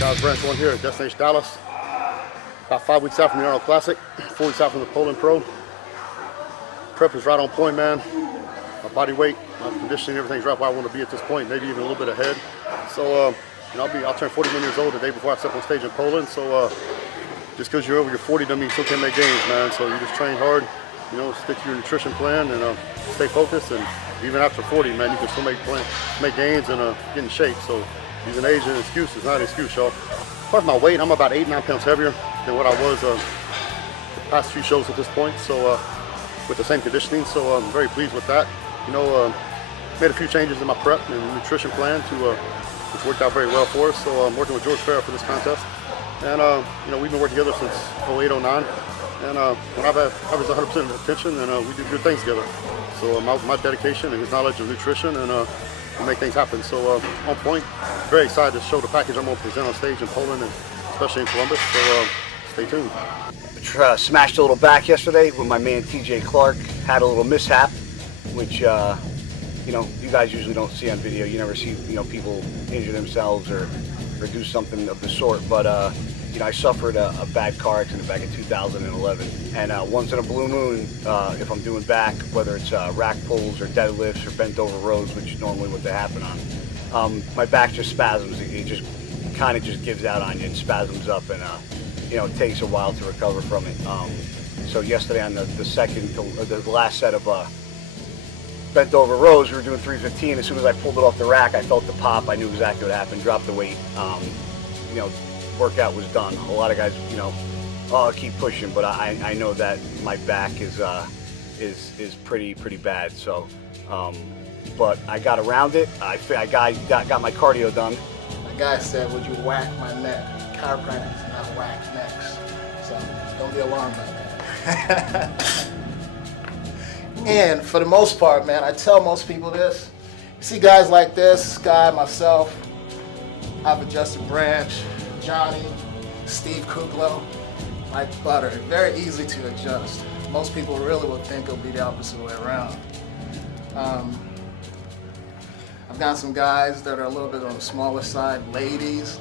Guys, branch 1 here at Destination Dallas. About 5 weeks out from the Arnold Classic, 4 weeks out from the Poland Pro. Prep is right on point, man. My body weight, my conditioning, everything's right where I want to be at this point, maybe even a little bit ahead. So, I'll turn 41 years old the day before I step on stage in Poland. So, just because you're over your 40 doesn't mean you still can't make gains, man. So you just train hard, stick to your nutrition plan and stay focused. And even after 40, man, you can still make gains and get in shape. So using age as an excuse is not an excuse, y'all. As far as my weight, I'm about 8-9 pounds heavier than what I was the past few shows at this point. So with the same conditioning, so I'm very pleased with that. Made a few changes in my prep and nutrition plan which worked out very well for us. So I'm working with George Farrah for this contest. And we've been working together since 08, 09. And when I was 100% attention, and we do good things together. So my dedication and his knowledge of nutrition and we make things happen. So on point, very excited to show the package I'm going to present on stage in Poland and especially in Columbus. So stay tuned. Smashed a little back yesterday when my man TJ Clark had a little mishap, which you guys usually don't see on video. You never see people injure themselves or do something of the sort. But I suffered a bad car accident back in 2011, and once in a blue moon, if I'm doing back, whether it's rack pulls or deadlifts or bent over rows, which is normally what they happen on, my back just spasms. It just kind of just gives out on you and spasms up, and it takes a while to recover from it. So yesterday on the last set of bent over rows, we were doing 315. As soon as I pulled it off the rack, I felt the pop. I knew exactly what happened. Dropped the weight. Workout was done. A lot of guys, I'll keep pushing, but I know that my back is pretty bad. So, but I got around it. I got my cardio done. My guy said, "Would you whack my neck?" Chiropractic is not whack necks, so don't be alarmed by that. And for the most part, man, I tell most people this. You see guys like this guy, myself, I've adjusted Branch, Johnny, Steve Kuklo, like butter. Very easy to adjust. Most people really would think it'll be the opposite way around. I've got some guys that are a little bit on the smaller side, ladies,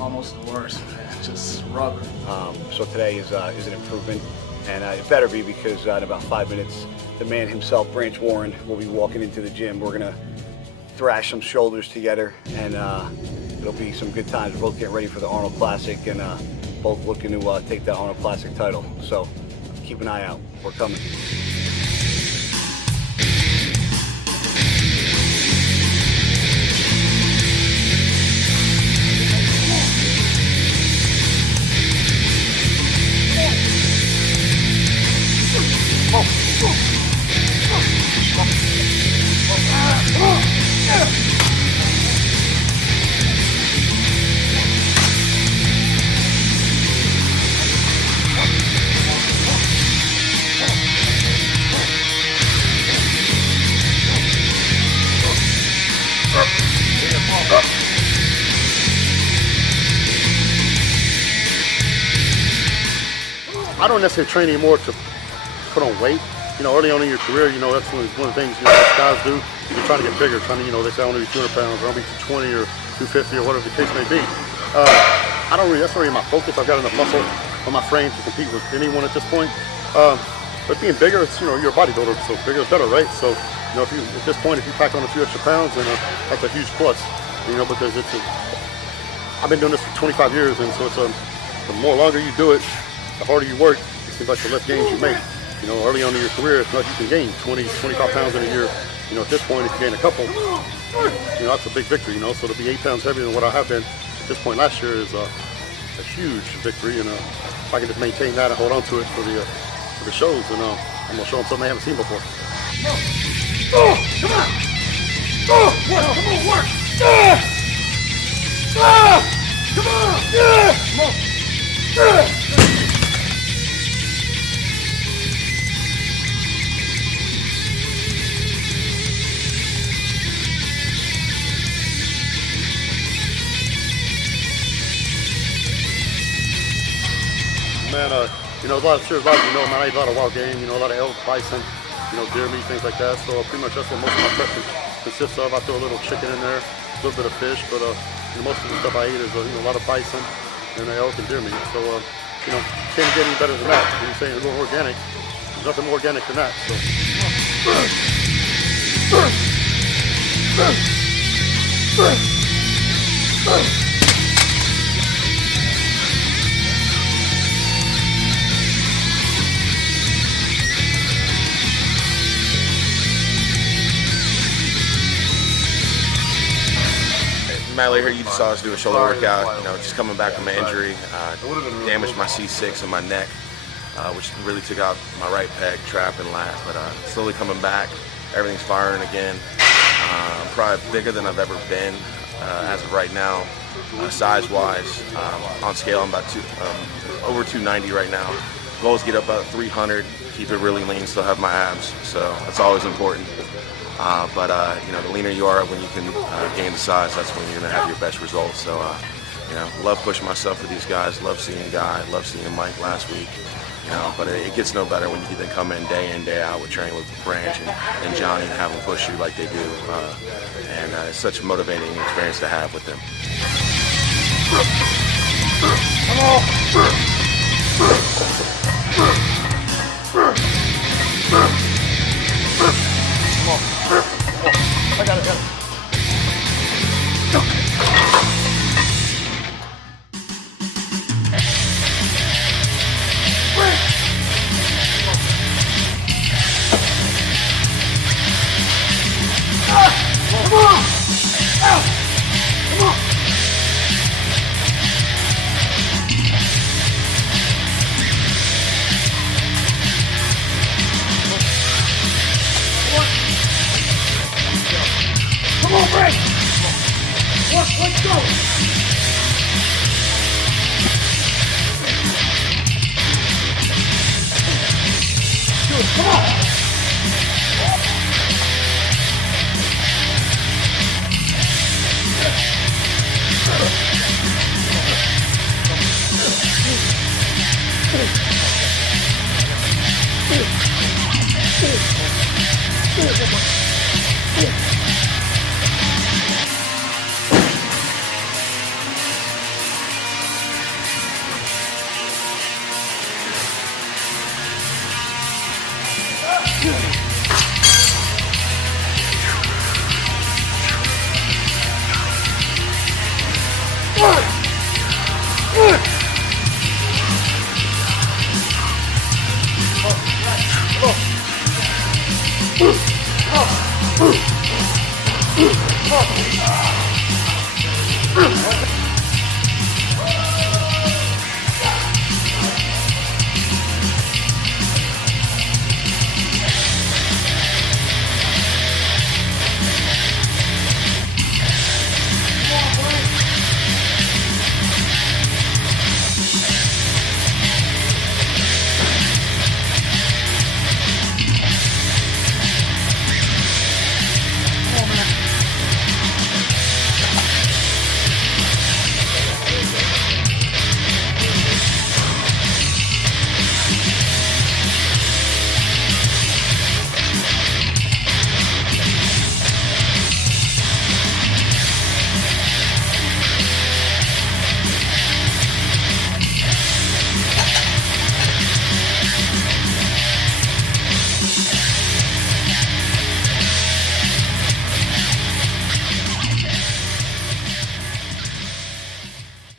almost the worst, man, just rubber. So today is an improvement, and it better be, because in about 5 minutes, the man himself, Branch Warren, will be walking into the gym. We're gonna thrash some shoulders together, and it'll be some good times. We're both getting ready for the Arnold Classic, and both looking to take that Arnold Classic title. So keep an eye out. We're coming. I don't necessarily train anymore to put on weight. Early on in your career, that's one of the things, that guys do. You're trying to get bigger, they say I want to be 200 pounds, or I want to be 220 or 250 or whatever the case may be. That's not really my focus. I've got enough muscle on my frame to compete with anyone at this point. But being bigger, it's, you're a bodybuilder, so bigger is better, right? So, at this point, if you pack on a few extra pounds, then that's a huge plus, because I've been doing this for 25 years, and so the more longer you do it, the harder you work, it seems like the less gains you make. Early on in your career, it's not you can gain 20, 25 pounds in a year. At this point, if you gain a couple, that's a big victory, So to be 8 pounds heavier than what I have been at this point last year is a huge victory. And if I can just maintain that and hold on to it for the shows, and I'm going to show them something they haven't seen before. Oh, come on! Oh, work, come on, work! Come on! Come on! Man, a lot of man, I eat a lot of wild game, a lot of elk, bison, deer meat, things like that. So pretty much that's what most of my prep consists of. I throw a little chicken in there, a little bit of fish, but most of the stuff I eat is a lot of bison and elk and deer meat. So can't get any better than that. When you're saying a little organic, there's nothing more organic than that. So. Matt Lehr here, you just saw us do a shoulder workout, just coming back from an injury. Damaged my C6 and my neck, which really took out my right pec, trap, and lat. But slowly coming back, everything's firing again. I'm probably bigger than I've ever been as of right now, size-wise. On scale, I'm about over 290 right now. Goal is to get up about 300, keep it really lean, still have my abs, so that's always important. But the leaner you are, when you can gain the size, that's when you're going to have your best results. So, love pushing myself with these guys. Love seeing Guy. Love seeing Mike last week. But it gets no better when you can come in, day out with training with Branch and Johnny and have them push you like they do. And it's such a motivating experience to have with them. I got it. Come on, Brent! Let's go! Dude, come on! One!